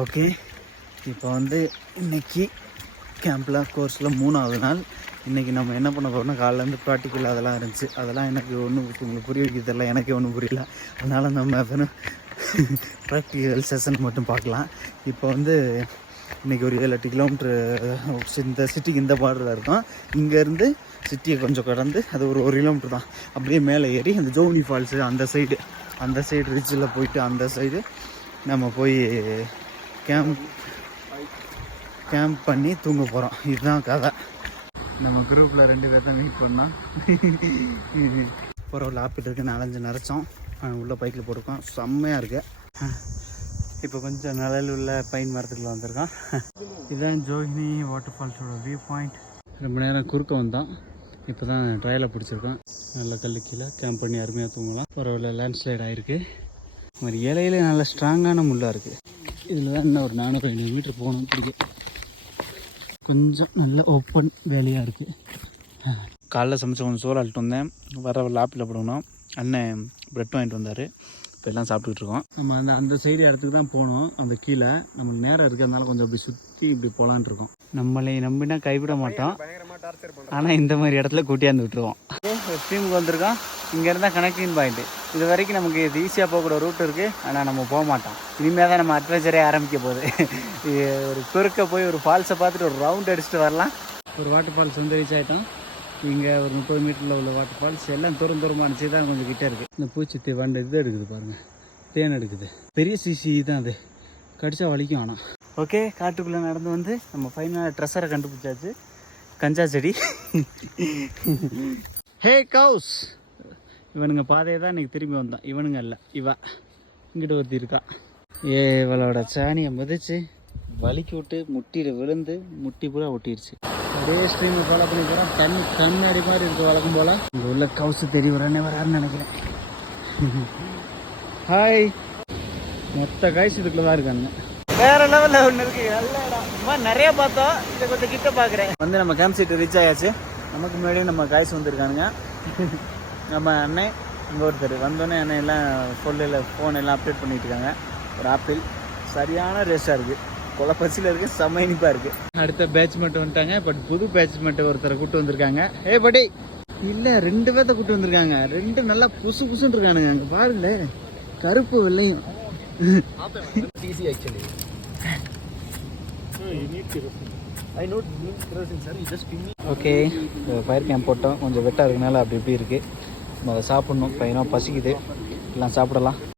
Okay, இப்போ வந்து இன்றைக்கி கேம்பில் கோர்ஸில் 3வது நாள். இன்றைக்கி நம்ம என்ன பண்ண போகிறோம்னா, காலையிலேருந்து ப்ராக்டிக்கல் அதெல்லாம் இருந்துச்சு. அதெல்லாம் எனக்கு ஒன்றும் உங்களுக்கு புரிய வைக்க தெரியல, எனக்கே ஒன்றும் புரியல. அதனால் நம்ம வெறும் ப்ராக்டிக்கல் செஷன் மட்டும் பார்க்கலாம். இப்போ வந்து இன்றைக்கி ஒரு 7-8 கிலோமீட்ரு இந்த சிட்டிக்கு இந்த பார்டரில் இருக்கோம். இங்கேருந்து சிட்டியை கொஞ்சம் கடந்து அது ஒரு 1 கிலோமீட்டர் தான். அப்படியே மேலே ஏறி அந்த ஜோனி ஃபால்ஸு அந்த சைடு ரிட்ஜில் போயிட்டு அந்த சைடு நம்ம போய் கேம்ப் பண்ணி தூங்க போகிறோம். இதுதான் கதை. நம்ம குரூப்பில் 2 பேர் தான் மீட் பண்ணோம். போகிற ஒரு லாப்பிட்டு இருக்குது, 4-5 நிறச்சோம். உள்ள பைக்கில் போட்டிருக்கோம், செம்மையாக இருக்குது. இப்போ கொஞ்சம் நிழல் உள்ள பைன் மரத்துக்குள்ள வந்திருக்கோம். இதுதான் ஜோகினி வாட்டர் ஃபால்ஸோட வியூ பாயிண்ட். ரொம்ப நேரம் குறுக்க வந்தோம், இப்போ தான் ட்ரையலை பிடிச்சிருக்கோம். நல்ல கல்லு கீழே கேம்ப் பண்ணி அருமையாக தூங்கலாம். பரவாயில்ல, லேண்ட்ஸ்லைட் ஆகிருக்கு. இது மாதிரி இலையில நல்ல ஸ்ட்ராங்கான முள்ளாக இருக்குது. இதில் தான் இன்னும் ஒரு 400-500 மீட்டர் போகணும். பிடிக்கும் கொஞ்சம் நல்ல ஓப்பன் வேலையாக இருக்குது. காலைல சமைச்ச கொஞ்சம் சோறு அள்ளிட்டு வந்தேன். வர லாப்பில் போடணும். அண்ணன் ப்ரெட் வாங்கிட்டு வந்தார். இப்போ எல்லாம் சாப்பிட்டுக்கிட்டு இருக்கோம். நம்ம அந்த சைடு இடத்துக்கு தான் போகணும். அந்த கீழே நம்மளுக்கு நேரம் இருக்கிறதுனால கொஞ்சம் அப்படி சுற்றி இப்படி போகலான் இருக்கோம். நம்மளை நம்பினா கைவிட மாட்டோம், ஆனால் இந்த மாதிரி இடத்துல கூட்டியாந்து விட்டுருவோம். ஸ்ட்ரீமுக்கு வந்திருக்கோம். இங்கே இருந்தால் கனெக்டிங் பாயிண்ட்டு. இது வரைக்கும் நமக்கு இது ஈஸியாக போகக்கூடிய ரூட் இருக்குது, ஆனால் நம்ம போக மாட்டோம். இனிமேல் தான் நம்ம அட்வென்ச்சரே ஆரம்பிக்க போகுது. ஒரு குறுக்க போய் ஒரு ஃபால்ஸை பார்த்துட்டு ஒரு ரவுண்ட் அடிச்சுட்டு வரலாம். ஒரு வாட்டர் ஃபால்ஸ் வந்து ரீச் ஆகிட்டோம். இங்கே ஒரு 30 மீட்டரில் உள்ள வாட்டர் ஃபால்ஸ் எல்லாம் தூரமாக அனுப்பிச்சு தான் கொஞ்சம் கிட்டே இருக்குது. இந்த பூச்சித்தி வண்டு இது எடுக்குது பாருங்கள், தேன் எடுக்குது. பெரிய சிசி தான் அது, கடிச்சா வலிக்கும். ஆனால் ஓகே, காட்டுக்குள்ளே நடந்து வந்து நம்ம ஃபைனலாக ட்ரெஸ்ஸரை கண்டுபிடிச்சாச்சு. கஞ்சா செடி. ஹே கவுஸ், இவனுங்க பாதையை தான் இன்றைக்கி திரும்பி வந்தான். இவனுங்க இல்லை, இங்கிட்ட ஒருத்தி இருக்கா. இவளோட சாணியை மிதிச்சு வலிக்கி விட்டு முட்டியில் விழுந்து முட்டி பூரா ஒட்டிடுச்சு. அப்படியே ஸ்ட்ரீமை ஃபாலோ பண்ணி போகிறோம். கண்ணாடி மாதிரி இருக்குது வழக்கம் போல். இங்கே உள்ள கவுசு தெரிய வரான்னு நினைக்கிறேன். ஹாய், மொத்த காய்ச்சி இதுக்குள்ள தான் இருக்காங்க. வேற லெவலில் ஒன்று இருக்குது. நல்ல இடம். இந்த நிறைய பார்த்தோம், இதை கொஞ்சம் கிட்ட பார்க்குறேன். வந்து நம்ம கேம்ப் சைட்டு ரீச் ஆயாச்சு. நமக்கு முன்னாடியும் நம்ம காய்ச்சி வந்துருக்கானுங்க. நம்ம அண்ணன் இங்கே ஒருத்தர் வந்தோடனே அண்ணன் எல்லாம் ஃபோன் எல்லாம் அப்டேட் பண்ணிட்டு இருக்காங்க. ஒரு ஆப்பிள் சரியான ரேஸ்டாக இருக்குது, கொலப்பச்சியில் இருக்குது, செம்ம இனிப்பாக இருக்குது. அடுத்த பேட்ச்மெண்ட் வந்துட்டாங்க. பட் புது பேட்ச்மெண்ட் ஒருத்தரை கூப்பிட்டு வந்திருக்காங்க. படி இல்லை, 2 பேர்த்த கூப்பிட்டு வந்திருக்காங்க. 2 நல்லா புசுன்னு இருக்கானுங்க. அங்கே பாருங்களேன், கருப்பு வெள்ளையும். ஓகே, ஃபயர் கேம்ப் போட்டோம். கொஞ்சம் வெட்டாக இருக்கனால அப்படி இப்படி இருக்குது. நம்ம அதை சாப்பிட்ணும். பையனாக பசிக்குது, எல்லாம் சாப்பிடலாம்.